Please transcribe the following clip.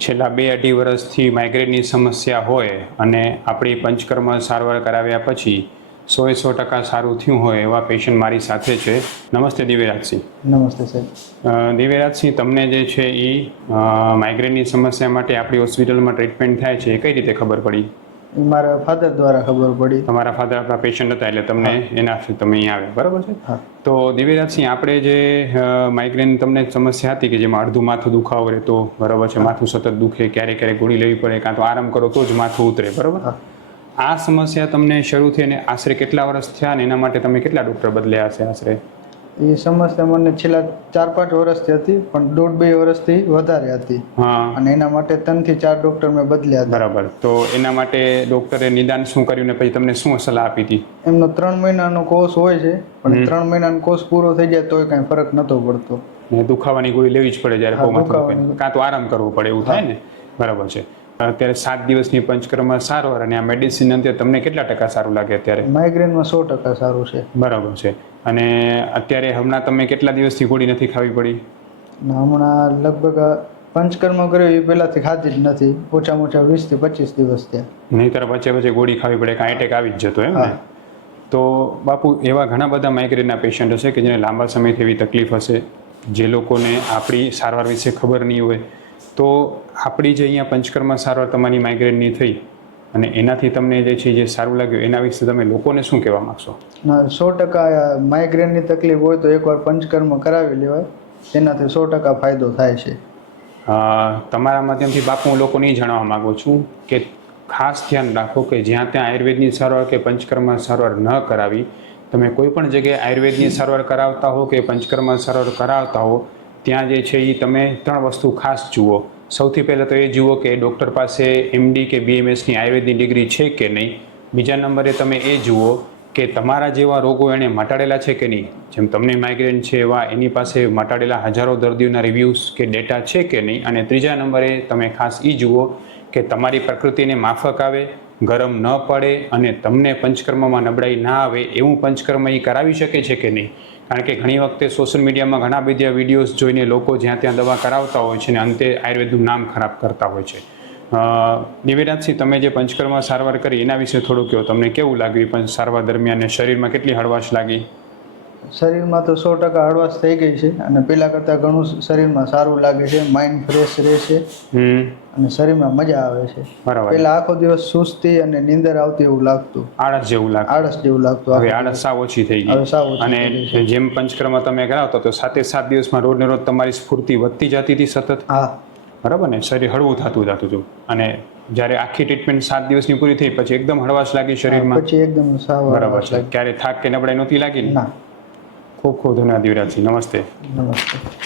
છેલ્લા બે અઢી વર્ષથી માઇગ્રેનની સમસ્યા હોય અને આપણી પંચકર્મ સારવાર કરાવ્યા પછી સોએ સો ટકા સારું થયું હોય એવા પેશન્ટ મારી સાથે છે. નમસ્તે દિવ્યરાજસિંહ. નમસ્તે સાહેબ દિવ્યરાજસિંહ તમને જે છે એ માઇગ્રેનની સમસ્યા માટે આપણી હોસ્પિટલમાં ટ્રીટમેન્ટ થાય છે એ કઈ રીતે ખબર પડી? મારા ફાધર દ્વારા ખબર પડી. તમારા ફાધર આપણા પેશન્ટ હતા એટલે તમને એનાથી તમે અહીં આવ્યા બરાબર છે? તો દિવ્યરાજસિંહ આપણે જે માઇગ્રેન તમને સમસ્યા હતી કે જેમાં અડધું માથું દુખાવો રહેતો બરાબર છે? માથું સતત દુખે ક્યારેક ક્યારેક ગોળી લેવી પડે કાં તો આરામ કરો તો જ માથું ઉતરે બરાબર? આ સમસ્યા તમને શરૂ થઈ અને આશરે કેટલા વર્ષ થયા અને એના માટે તમે કેટલા ડૉક્ટર બદલ્યા હશે આશરે? એ સમસ્યા મને છેલ્લા ચાર પાંચ વર્ષથી હતી પણ દોઢ બે વર્ષથી વધારે હતી. અને એના માટે ત્રણથી ચાર ડોક્ટર મેં બદલ્યા બરાબર. તો એના માટે ડોક્ટરે નિદાન શું કર્યું ને પછી તમને શું સલાહ આપી હતી? એમનો ત્રણ મહિનાનો કોર્સ હોય છે પણ ત્રણ મહિનાનો કોર્સ પૂરો થઈ જાય તોય કાંઈ ફરક નતો પડતો. ને દુખાવાની ગોળી લેવી જ પડે જ્યારે. કાં તો આરામ કરવો પડે એવું થાય ને? બરાબર છે. અત્યારે સાત દિવસની પંચકર્મ સારવાર અને આ મેડિસિન અંતે તમને કેટલા ટકા સારું લાગે અત્યારે? માઇગ્રેનમાં સો ટકા સારું છે. બરાબર છે. અને અત્યારે હમણાં તમે કેટલા દિવસથી ગોળી નથી ખાવી પડી? હમણાં લગભગ પંચકર્મ કર્યો એ પહેલાંથી ખાધી જ નથી. ઓછામાં ઓછા વીસથી પચીસ દિવસ થયા. નહીંતર વચ્ચે વચ્ચે ગોળી ખાવી પડે કાંઈ એટેક આવી જ જતો એમ ને? તો બાપુ એવા ઘણા બધા માઇગ્રેનના પેશન્ટ હશે કે જેને લાંબા સમયથી એવી તકલીફ હશે જે લોકોને આપણી સારવાર વિશે ખબર નહીં હોય. તો આપણી જે અહીંયા પંચકર્મ સારવાર તમારી માઇગ્રેનની થઈ અને એનાથી તમને જે છે જે સારું લાગ્યું એના વિશે તમે લોકોને શું કહેવા માગશો? સો ટકા માઇગ્રેનની તકલીફ હોય તો એકવાર પંચકર્મ કરાવી લેવાય. તેનાથી સો ટકા ફાયદો થાય છે. તમારા માધ્યમથી બાપુ હું લોકોને જણાવવા માગું છું કે ખાસ ધ્યાન રાખો કે જ્યાં ત્યાં આયુર્વેદની સારવાર કે પંચકર્મ સારવાર ન કરાવી તમે કોઈ પણ જગ્યાએ આયુર્વેદની સારવાર કરાવતા હો કે પંચકર્મ સારવાર કરાવતા હો ત્યાં જે છે એ તમે ત્રણ વસ્તુ ખાસ જુઓ. સૌથી પહેલાં તો એ જુઓ કે ડૉક્ટર પાસે એમડી કે બીએમએસની આયુર્વેદની ડિગ્રી છે કે નહીં? બીજા નંબરે તમે એ જુઓ કે તમારા જેવા રોગો એણે મટાડેલા છે કે નહીં? જેમ તમને માઇગ્રેન છે એવા, એની પાસે મટાડેલા હજારો દર્દીઓના રિવ્યૂઝ કે ડેટા છે કે નહીં? અને ત્રીજા નંબરે તમે ખાસ એ જુઓ કે તમારી પ્રકૃતિને માફક આવે, ગરમ ન પડે અને તમને પંચકર્મમાં નબળાઈ ના આવે, એવું પંચકર્મ એ કરાવી શકે છે કે નહીં? કારણ કે ઘણી વખતે સોશિયલ મીડિયામાં ઘણા બધા વિડીયોઝ જોઈને લોકો જ્યાં ત્યાં દવા કરાવતા હોય છે અને અંતે આયુર્વેદનું નામ ખરાબ કરતા હોય છે. નિવેદનસિંહ, તમે જે પંચકર્મા સારવાર કરી એના વિશે થોડું કહો. તમને કેવું લાગ્યું? પણ સારવાર દરમિયાન શરીરમાં કેટલી હળવાશ લાગી? શરીરમાં તો સો ટકા હળવાશ થઈ ગઈ છે અને પહેલાં કરતાં ઘણું શરીરમાં સારું લાગે છે માઇન્ડ ફ્રેશ રહે છે હમ. અને શરીરમાં મજા આવે છે. બરાબર. પહેલાં આખો દિવસ સુસ્તી અને નીંદર આવતી એવું લાગતું. આળસ જેવું લાગે આળસ જેવું લાગતું હવે આળસ સાવ ઓછી થઈ ગઈ. સાવ અને જેમ પંચકર્મ તમે કરાવતો તો સાતે સાત દિવસમાં રોજ ને રોજ તમારી સ્ફૂર્તિ વધતી જતી હતી સતત? હા. બરાબર ને? શરીર હળવું થતું જતું હતું. અને જ્યારે આખી ટ્રીટમેન્ટ સાત દિવસની પૂરી થઈ પછી એકદમ હળવાશ લાગી શરીરમાં? પછી એકદમ બરાબર છે. ક્યારે થાક કે નબળાઈ નહોતી લાગી ના. ખૂબ ખૂબ ધન્યવાદ યુવરાજસિંહ નમસ્તે નમસ્તે